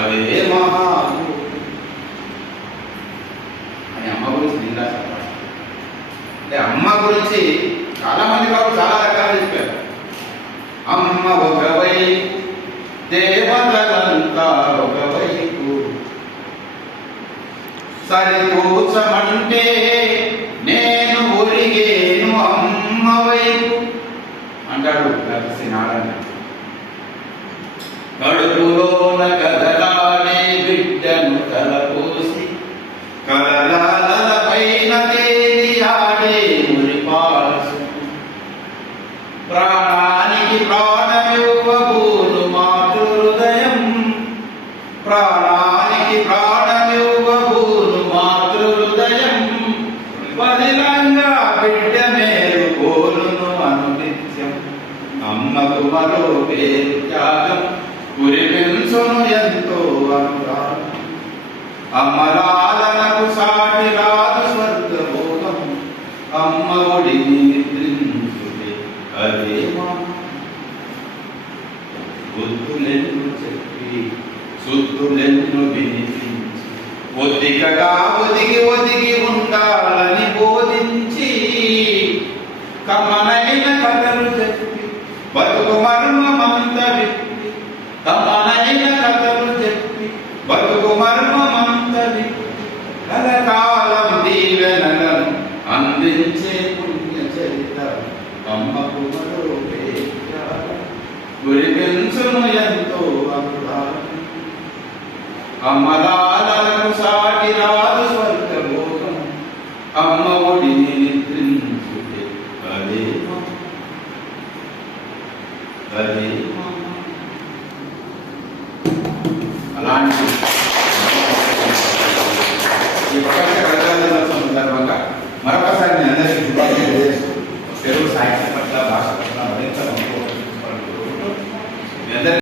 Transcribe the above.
అవే మహా అని అమ్మ గురించి నేను అంటే అమ్మ గురించి చాలా మంది కాదు చాలా రకాలు చెప్పారు. అమ్మ ఒకవైపు దేవతలంతా ఒకవైపు. సరిపోచమంటే నేను ఒరిగేను అమ్మ వైపు. అంటాడు లక్ష్మీ కడుపులో ప్రాణమివ్వబూను మాతృ హృదయం ప్రాణానికి ప్రాణమివ్వబూను మాతృ హృదయం వదిలంగా బిడ్డ మేలు కోరును అనునిత్యం అమ్మకు మరో పేరు త్యాగం. కురిపించును ఎంతో అనురాగం అమరాలనకు సాటి రాదు స్వర్గభోగం. అమ్మ ఒడి అదే మా బుద్ధులెన్ను చెప్పి సుద్ధులెన్ను వినిపించి ఒదిగగా ఒదిగి ఒదిగి ఉండాలని బోధించి కమనైన కథలు చెప్పి బతుకు మర్మమంత విప్పి కమనైన కథలు చెప్పి బతుకు మర్మమంత విప్పి కలకాలం దీవెనలను అందించే పుణ్య చరిత అమ్మ కుమరు గురిపించును ఎంతో అనురాగం సాటి రాదు స్వర్గభోగం అమ్మ ఒడిని నిద్రించుటే అదే అదే అలాంటి ఈ ప్రపంచ ప్రజాదినోత్సవం సందర్భంగా మరొకసారి అందరికీ తెలుగు సాహిత్యం పట్ల భాష పట్ల